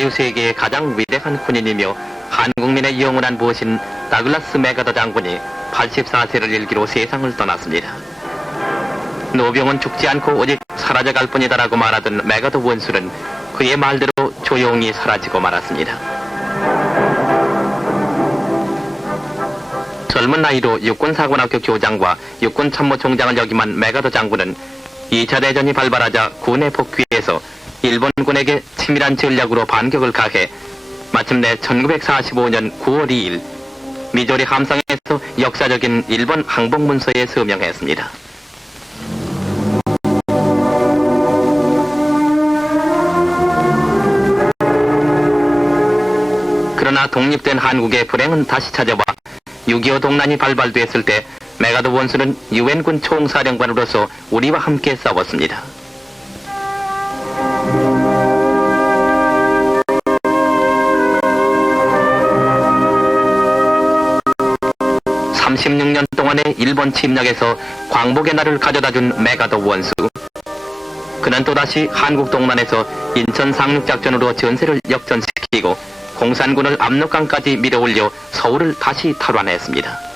자유세계의 가장 위대한 군인이며 한국민의 영원한 부하신 다글라스 맥아더 장군이 84세를 일기로 세상을 떠났습니다. 노병은 죽지 않고 오직 사라져갈 뿐이다라고 말하던 맥아더 원수는 그의 말대로 조용히 사라지고 말았습니다. 젊은 나이로 육군사관학교 교장과 육군참모총장을 역임한 맥아더 장군은 2차 대전이 발발하자 군의 복귀에서 일본군에게 치밀한 전략으로 반격을 가해 마침내 1945년 9월 2일 미조리 함상에서 역사적인 일본 항복문서에 서명했습니다. 그러나 독립된 한국의 불행은 다시 찾아와 6.25 동란이 발발됐을 때 맥아더 원수는 유엔군 총사령관으로서 우리와 함께 싸웠습니다. (36년) 동안의 일본 침략에서 광복의 날을 가져다준 맥아더 원수. 그는 또다시 한국 동란에서 인천 상륙작전으로 전세를 역전시키고 공산군을 압록강까지 밀어올려 서울을 다시 탈환했습니다.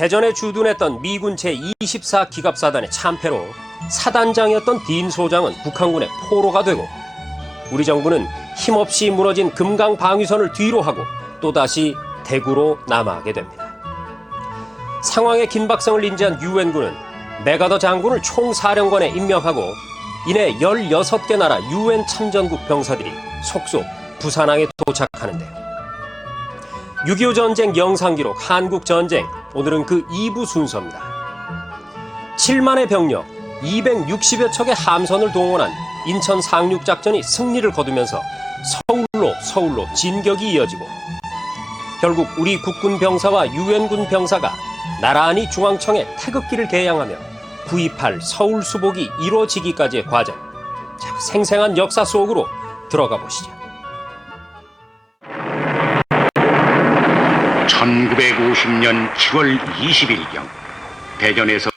대전에 주둔했던 미군 제24기갑사단의 참패로 사단장이었던 딘 소장은 북한군의 포로가 되고 우리 정부는 힘없이 무너진 금강 방위선을 뒤로하고 또다시 대구로 남하하게 됩니다. 상황의 긴박성을 인지한 유엔군은 맥아더 장군을 총사령관에 임명하고 이내 16개 나라 유엔 참전국 병사들이 속속 부산항에 도착하는데요. 6.25 전쟁 영상기록 한국전쟁, 오늘은 그 2부 순서입니다. 7만의 병력, 260여 척의 함선을 동원한 인천 상륙작전이 승리를 거두면서 서울로 진격이 이어지고 결국 우리 국군 병사와 유엔군 병사가 나란히 중앙청에 태극기를 개양하며 9.28 서울 수복이 이루어지기까지의 과정. 자, 생생한 역사 속으로 들어가 보시죠. 1950년 7월 20일경 대전에서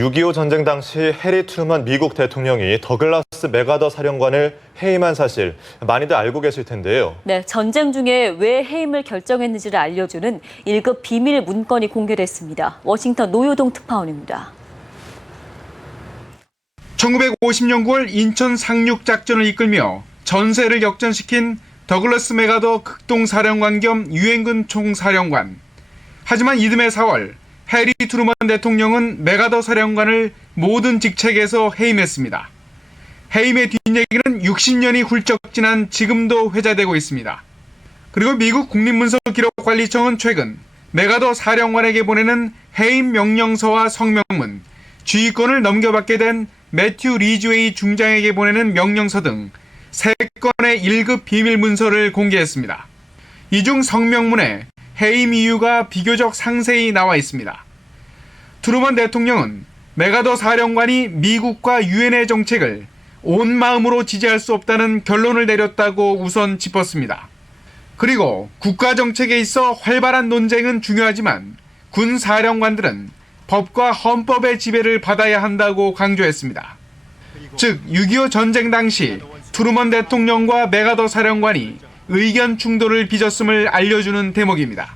6.25 전쟁 당시 해리 트루먼 미국 대통령이 더글라스 맥아더 사령관을 해임한 사실 많이들 알고 계실 텐데요. 네, 전쟁 중에 왜 해임을 결정했는지를 알려주는 1급 비밀 문건이 공개됐습니다. 워싱턴 노효동 특파원입니다. 1950년 9월 인천 상륙작전을 이끌며 전세를 역전시킨 더글러스 메가더 극동사령관 겸 유엔군 총사령관. 하지만 이듬해 4월 해리 트루먼 대통령은 메가더 사령관을 모든 직책에서 해임했습니다. 해임의 뒷얘기는 60년이 훌쩍 지난 지금도 회자되고 있습니다. 그리고 미국 국립문서기록관리청은 최근 메가더 사령관에게 보내는 해임 명령서와 성명문, 지휘권을 넘겨받게 된 매튜 리즈웨이 중장에게 보내는 명령서 등 3건의 1급 비밀 문서를 공개했습니다. 이 중 성명문에 해임 이유가 비교적 상세히 나와 있습니다. 트루먼 대통령은 메가더 사령관이 미국과 유엔의 정책을 온 마음으로 지지할 수 없다는 결론을 내렸다고 우선 짚었습니다. 그리고 국가 정책에 있어 활발한 논쟁은 중요하지만 군 사령관들은 법과 헌법의 지배를 받아야 한다고 강조했습니다. 즉 6.25 전쟁 당시 트루먼 대통령과 메가더 사령관이 의견 충돌을 빚었음을 알려주는 대목입니다.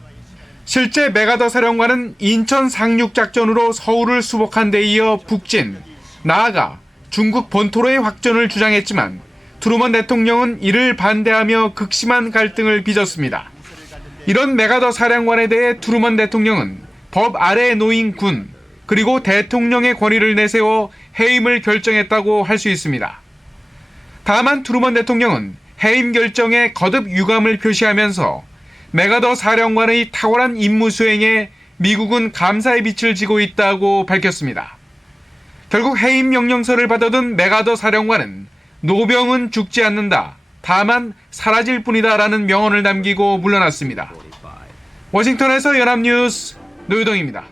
실제 메가더 사령관은 인천 상륙작전으로 서울을 수복한 데 이어 북진, 나아가 중국 본토로의 확전을 주장했지만 트루먼 대통령은 이를 반대하며 극심한 갈등을 빚었습니다. 이런 메가더 사령관에 대해 트루먼 대통령은 법 아래에 놓인 군, 그리고 대통령의 권위를 내세워 해임을 결정했다고 할 수 있습니다. 다만 트루먼 대통령은 해임 결정에 거듭 유감을 표시하면서 메가더 사령관의 탁월한 임무 수행에 미국은 감사의 빛을 지고 있다고 밝혔습니다. 결국 해임 명령서를 받아둔 메가더 사령관은 노병은 죽지 않는다, 다만 사라질 뿐이다라는 명언을 남기고 물러났습니다. 워싱턴에서 연합뉴스 노유동입니다.